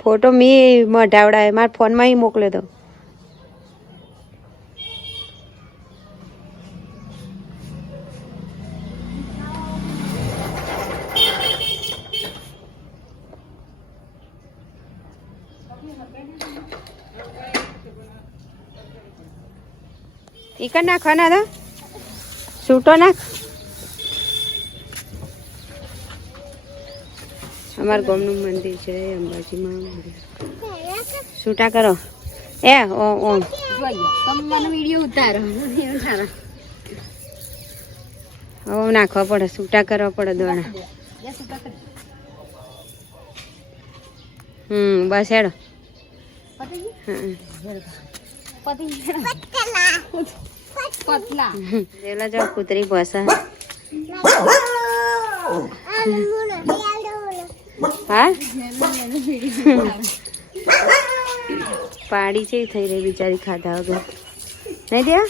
photo मी मढावड़ा मार phone में ही मोकले दो इकड़ नाख ना था सूटो नाख अमर गामनु मंदिर है अंबाजी मां सूटा करो ए ओ ओ तमनो वीडियो उतारो ओ नाखवा पड़े सूटा करवा पड़े दोना बस हेडो पतला रेला जो कुतरी बसा हाँ पाड़ी से थई रही बिचारी खाधा वगैरह नहीं दिया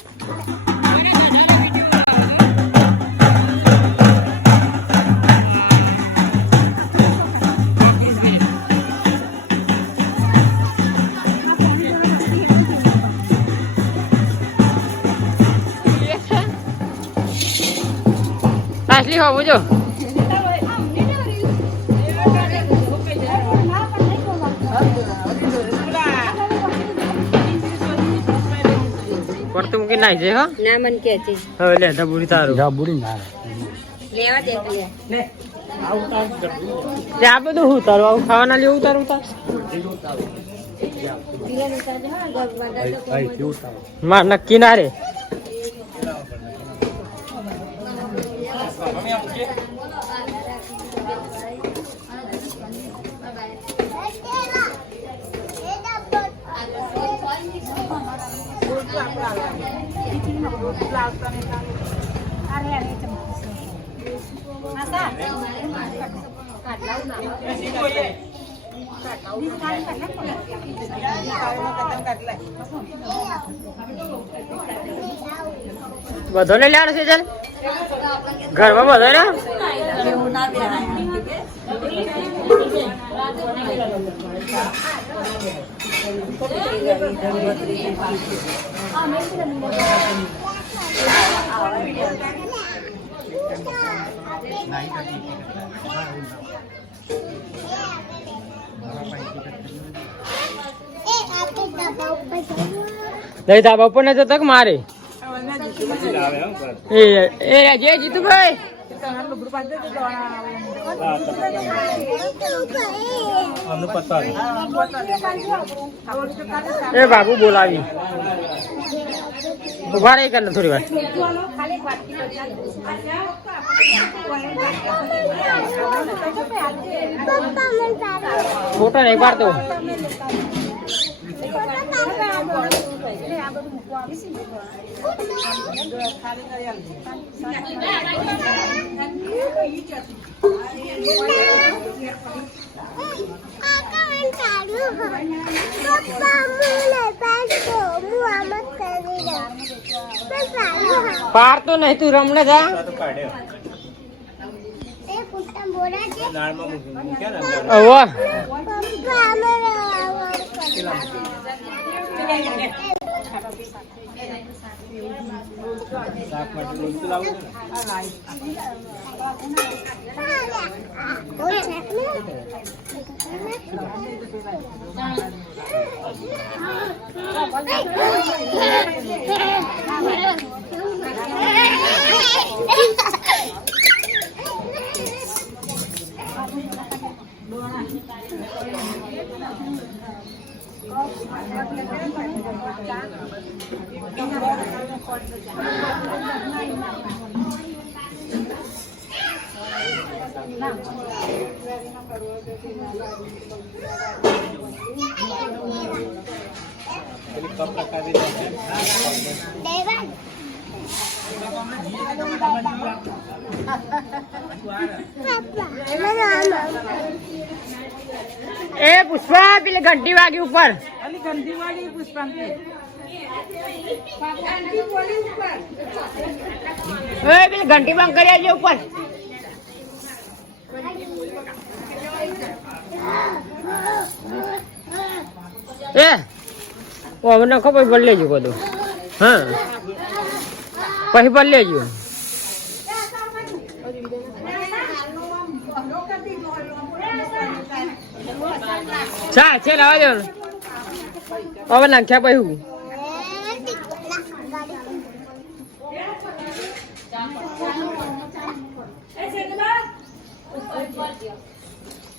असली हो मुझे પડતું મૂકી નાઈ છે હા ના મન કે છે હવે લે ડબુડી તારું ડબુડી ના લેવા દે લે આ બધું હું તારું આવું ખાવાના લેવું તારું માં નક્કી ના રે બધો ને લ્યાર છે ચાલ ઘરમાં બધો ને नहीं था ऊपर न तक मारे ए जे जीतू भाई ए बाबू बोलावी उभा नहीं करना थोड़ी बार फोटो नहीं पाड़ते पार तो नहीं तू रमने जा એ પુષ્પા પેલી ઘંટી વાગી ઉપર ઘંટી વાળી પુષ્પા પેલી ઘંટી બંધ કરી આવજો ઉપર એ હવે નખો પછી ભરી લેજો બધું હા પછી ભરી લેજો ચા છે લાવા દો હવે નાખ્યા પછી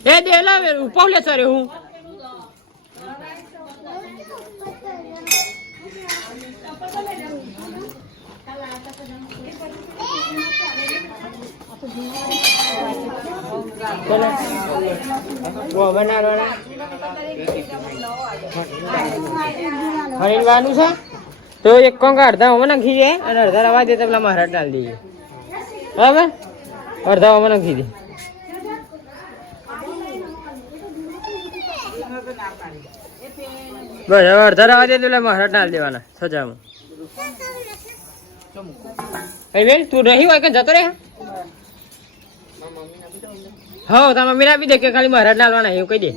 એ દે લાવે પાવલે સરે હું હરીવાનું છે તો એક કોંક અડધા અમે નાખી દે અને અડધા રવા દે તો પેલા મહારાજ ડાલ દઈએ બરાબર અડધા અમે નાખી દે બસ હવે અડધા રવા દે તો પેલા મહારાજ ડાલ દેવાના સજામાં બેન તું રહી હોય કે જતો રે હા તારા મમ્મીને આપી દે કે ખાલી મહારાજ ડાલવાના એવું કહી દે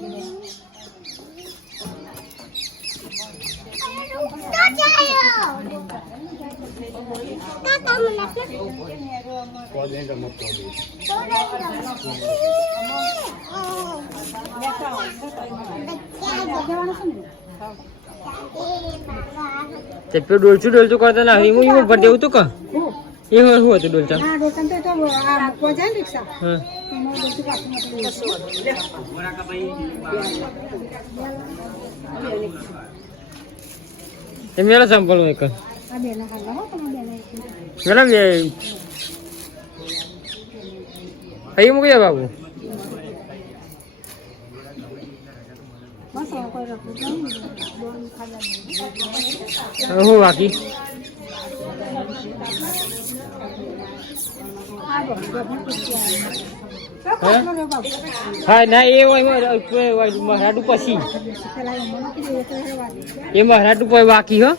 તે પેલું ડોલચું કરતો ના હું એવું પર દેવું તું ક એ શું હતું ડોલચા મેળો સંપલ એક મેડમ અહીં મૂકી દે બાબુ હું બાકી હા ના એ મહારાડું પછી એ મહારાડું પછી બાકી હો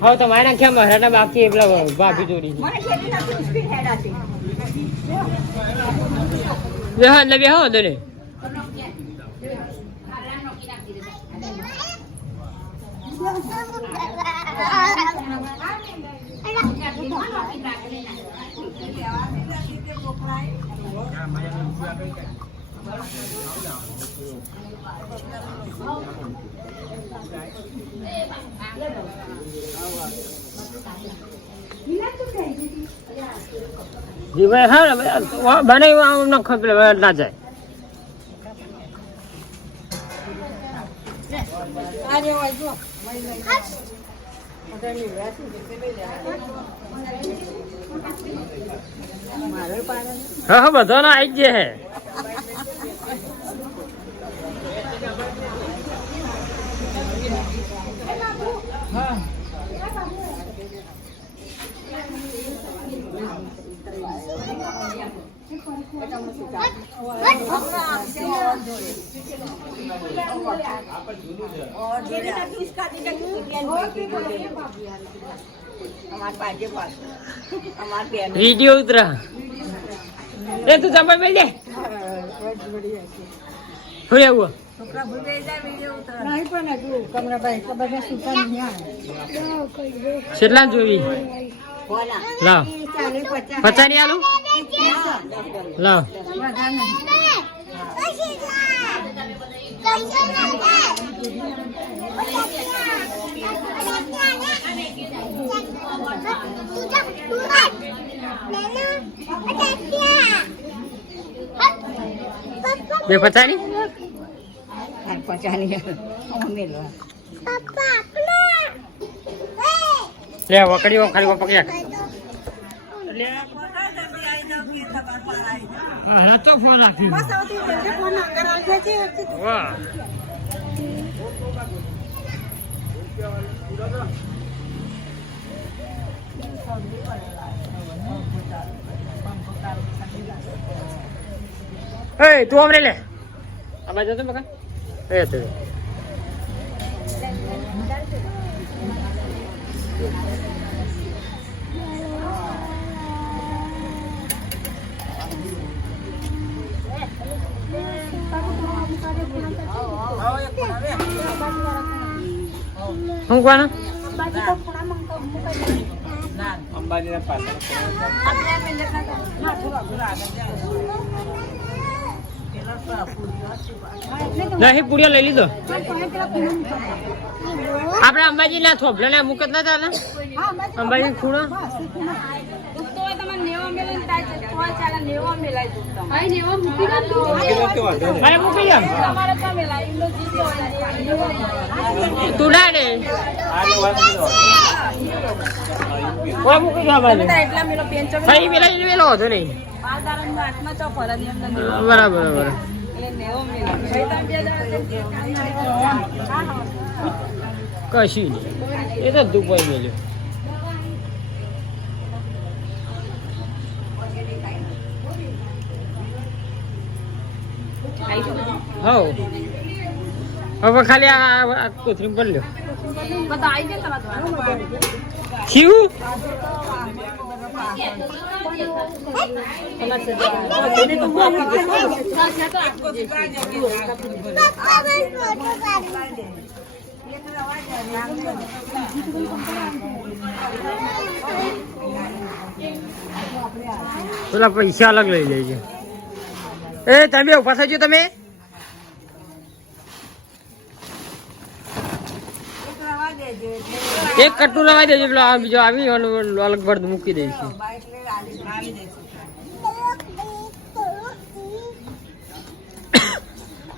હા તમારે નાખ્યા મહારાડા બાકી એ પેલા ભાભી જોડી બેહો એટલે બેહો હતો ને જી ભાઈ હા બને ના ખબર ના જાય હા હા બધો ના આવી જ હે वीडियो उतरा ए तू जमा में ले हो गया वो छोकरा भूल गई जा वीडियो उतरा नहीं पण तू कमरा भाई का बजा सुता नहीं आ કેટલા જોવી લાવ 50 ની આલું લાવ બે 50 ની 50 ની ઓને લો લે વકડી ખાલી પકડ્યા લે હા તો ફોન રાખી બસ આવતી જલ્દી ફોન કરાવજે છે વાહ એ તું અમને લે આ બાજુ તો બકા એ તો હું કોણ અંબાજીના પાસે નહીં પૂડિયા લઈ લીધો આપણે અંબાજી ના થોભલા ને મુકત ના ચાલે અંબાજી ખૂણો તું ના ને બરાબર બરાબર કશું નહીં એ તો દુબઈ મેલ્યો હવે ખાલી આ કોથળી પર લ્યો શિવ પેલા પૈસા અલગ લઈ લેજો એ તમે ઉભા થજો તમે એક કટ્ટુ લવાઈ દેજો પેલો આ બીજો આવી અલગ ભર મૂકી દઈશું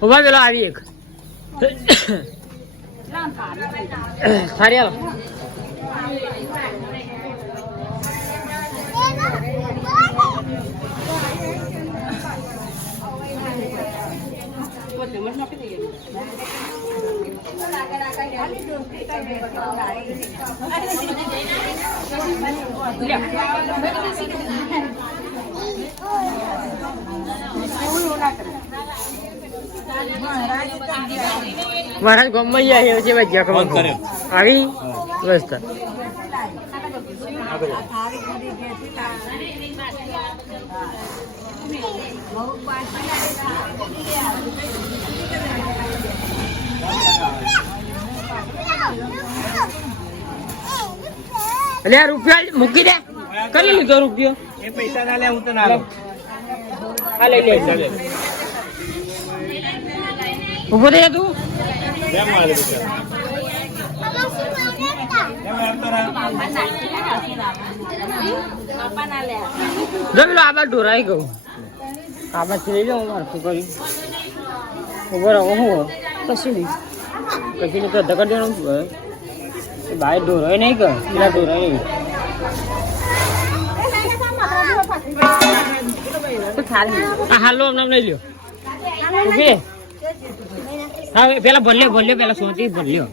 ઉભા પેલો આવી એક સારી હાલો મહારાજ ગમે છે આવી બસ એટલે આ રૂપિયા મૂકી દે કરી લીધો રૂપિયો એ પૈસા ના લે હું તો ના લઉં આ લઈ લે ઉભો થઈ તું જો પેલો આબાદ ઢોરાઈ ગયું આબાદ લઈ લો મારતું કરી ઉભો રહો હું કશું નહીં તો ધકડ દેવાનું ભાઈ ઢોરાય નહીં કર પેલા ઢોરાય નહીં હાલો નામ લઈ લ્યો ઉભી હા પેલા ભલ્યો પેલા સોટી ભલ્યો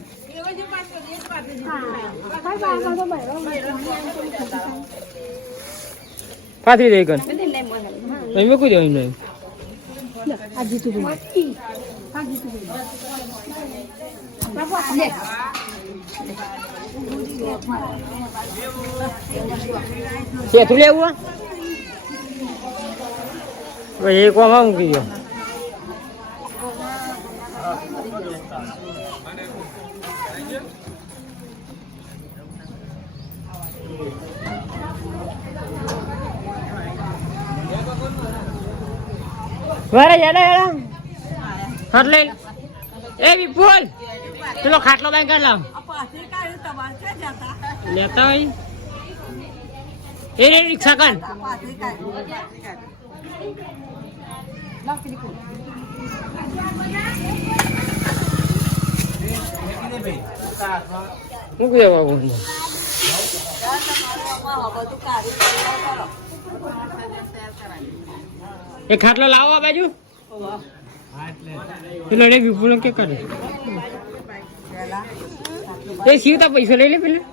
પાછી દે કર મૂકી દો એમને સેઠું લેવું એક વામાં મૂકી દો હાથ લઈ એ વિપુલ પેલો ખાટલો બાઈ કર લાવ લેતા હોય એ રિક્ષા કર મૂકી દે બાબુ એ ખાટલો લાવો આ બાજુ લડે વિપુલ કે કરે એ સીવતા પૈસા લઈ લે પેલા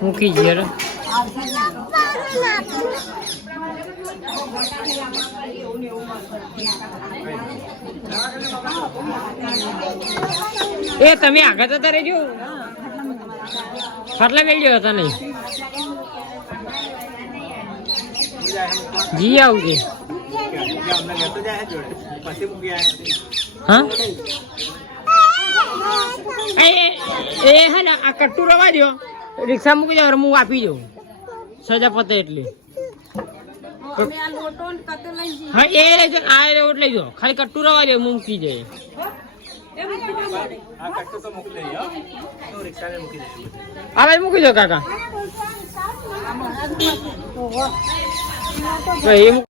મૂકી જઈએ એ તમે આગળ જતા રહેજો ખાટલા મેળ્યો હતા નહીં જી આવું કે હા એ હે ને આ કટ્ટુ રવા દો રિક્ષા મૂકી જાવ હું આપી દઉં સજા પતે એટલી હા એ આ રોટ લઈ જાઓ ખાલી કટ્ટુ રવા દો મૂકી જાય હા ભાઈ મૂકી દો કાકા